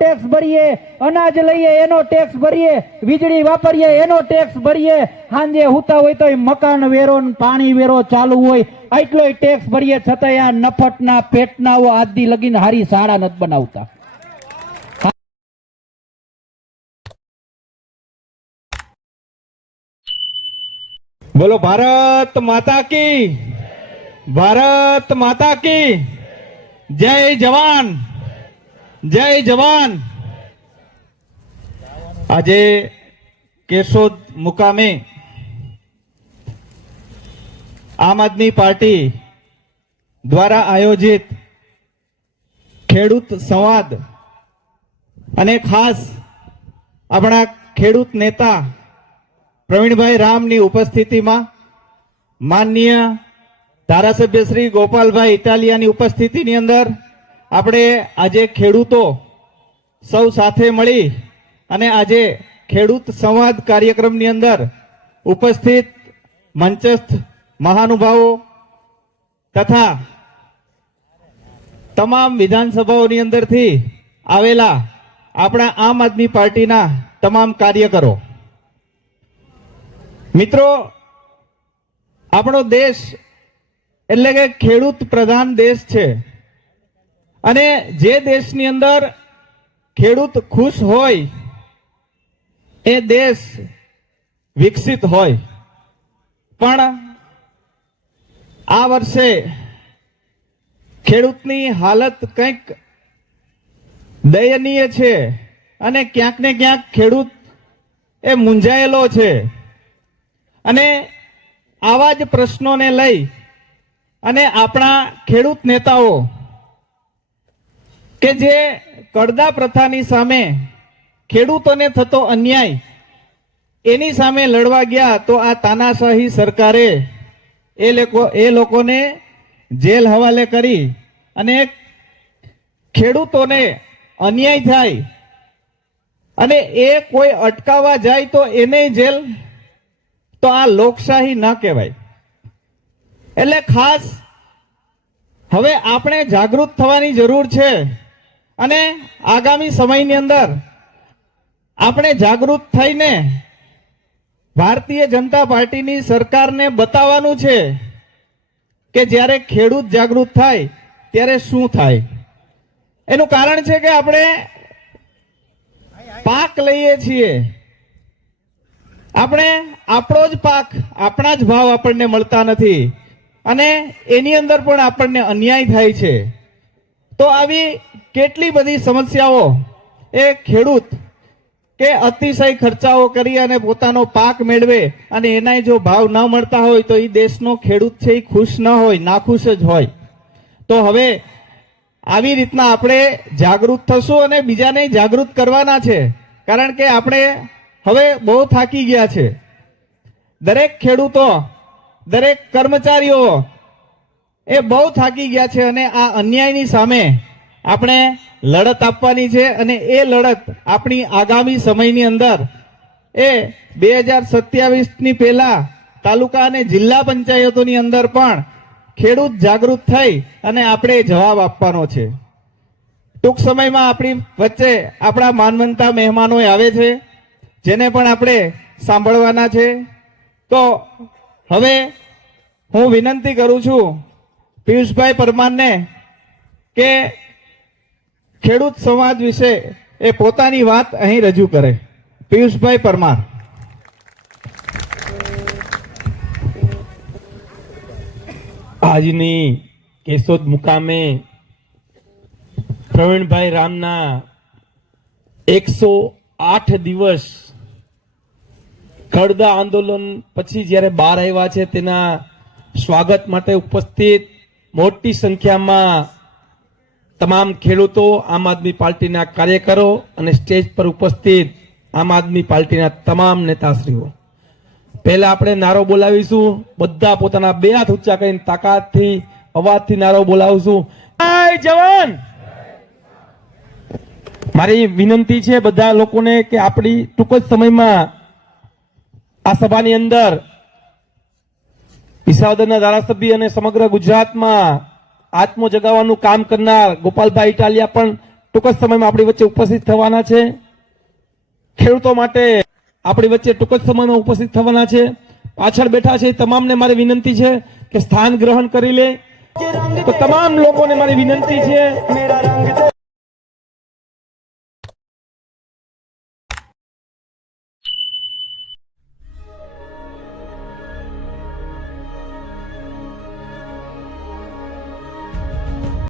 Tax ભરીએ, અનાજ લઈએ એનો ટેક્સ ભરીએ, વીજળી વાપરીએ એનો ટેક્સ ભરીએ, સાંજે હુતા હોય તો મકાન વેરો પાણી વેરો ચાલુ હોય એટલોય ટેક્સ ભરીએ, છતાંય આ નફટના પેટનાઓ આદિ લગીને હારી શાળા નથી બનાવતા. બોલો ભારત માતા કી, ભારત માતા કી જય જવાન, જય જવાન. આજે કેશોદ મુકામે આમ આદમી પાર્ટી દ્વારા આયોજિત ખેડૂત સંવાદ અને ખાસ આપણા ખેડૂત નેતા પ્રવીણભાઈ રામની ઉપસ્થિતિમાં, માનનીય ધારાસભ્ય શ્રી ગોપાલભાઈ ઇટાલિયાની ઉપસ્થિતિની અંદર આપણે આજે ખેડૂતો સૌ સાથે મળી અને આજે ખેડૂત સંવાદ કાર્યક્રમની અંદર ઉપસ્થિત મંચસ્થ મહાનુભાવો તથા તમામ વિધાનસભાઓની અંદરથી આવેલા આપણા આમ આદમી પાર્ટીના તમામ કાર્યકરો, મિત્રો, આપણો દેશ એટલે કે ખેડૂત પ્રધાન દેશ છે અને જે દેશની અંદર ખેડૂત ખુશ હોય એ દેશ વિકસિત હોય. પણ આ વર્ષે ખેડૂતની હાલત કંઈક દયનીય છે અને ક્યાંક ને ક્યાંક ખેડૂત એ મૂંઝાયેલો છે અને આવા જ પ્રશ્નોને લઈ અને આપણા ખેડૂત નેતાઓ કે જે કડદા પ્રથાની સામે ખેડૂતોને થતો અન્યાય એની સામે લડવા ગયા તો આ તાનાશાહી સરકારે એ લોકોને જેલ હવાલે કરી અને ખેડૂતોને અન્યાય થાય અને એ કોઈ અટકાવવા જાય તો એને જેલ, તો આ લોકશાહી ન કહેવાય. એટલે ખાસ હવે આપણે જાગૃત થવાની જરૂર છે અને આગામી સમયની અંદર આપણે જાગૃત થઈને ભારતીય જનતા પાર્ટીની સરકારને બતાવવાનું છે કે જ્યારે ખેડૂત જાગૃત થાય ત્યારે શું થાય. એનું કારણ છે કે આપણે પાક લઈએ છીએ, આપણે આપણો જ પાક, આપણા જ ભાવ આપણને મળતા નથી અને એની અંદર પણ આપણને અન્યાય થાય છે. તો આવી કેટલી બધી સમસ્યાઓ એ ખેડૂત કે અતિશય ખર્ચાઓ કરી અને પોતાનો પાક મેળવે અને એના જો ભાવ ન મળતા હોય તો એ દેશનો ખેડૂત છે એ ખુશ ન હોય, નાખુશ જ હોય. તો હવે આવી રીતના આપણે જાગૃત થશું અને બીજાને જાગૃત કરવાના છે, કારણ કે આપણે હવે બહુ થાકી ગયા છે. દરેક ખેડૂતો, દરેક કર્મચારીઓ એ બહુ થાકી ગયા છે અને આ અન્યાયની સામે આપણે લડત આપવાની છે અને એ લડત આપણી આગામી સમયની અંદર એ 2027ની પહેલા તાલુકા અને જિલ્લા પંચાયતોની અંદર પણ ખેડૂત જાગૃત થઈ અને આપણે જવાબ આપવાનો છે. ટૂંક સમયમાં આપણી વચ્ચે આપણા માનવંતા મહેમાનો આવે છે જેને પણ આપણે સાંભળવાના છે. તો હવે હું વિનંતી કરું છું પિયુષભાઈ પરમારને કે ખેડૂત સંવાદ વિશે એ પોતાની વાત અહીં રજૂ કરે. પિયુષભાઈ પરમાર. આજની કેશોદ મુકામે પ્રવીણભાઈ રામના 108 દિવસ કડદા આંદોલન પછી જ્યારે બહાર આવ્યા છે તેના સ્વાગત માટે ઉપસ્થિત મોટી સંખ્યામાં તમામ ખેડૂતો, આમ આદમી પાર્ટીના કાર્યકરો અને સ્ટેજ પર ઉપસ્થિત આમ આદમી પાર્ટીના તમામ નેતાશ્રીઓ, પહેલા આપણે નારો બોલાવીશું. બધા પોતાના બે હાથ ઊંચા કરીને તાકાતથી, અવાજથી નારો બોલાવશું. જય જવાન. મારી વિનંતી છે બધા લોકોને કે આપણી ટૂંક જ સમયમાં આ સભાની અંદર વિસાવદરના ધારાસભ્ય અને સમગ્ર ગુજરાતમાં આત્મો જગાવવાનું કામ કરનાર ગોપાલભાઈ ઇટાલિયા પણ ટૂંક જ સમયમાં આપણી વચ્ચે ઉપસ્થિત થવાના છે. ખેડૂતો માટે આપણી વચ્ચે ટૂંક જ સમયમાં ઉપસ્થિત થવાના છે. પાછળ બેઠા છે એ તમામને મારી વિનંતી છે કે સ્થાન ગ્રહણ કરી લે. તો તમામ લોકોને મારી વિનંતી છે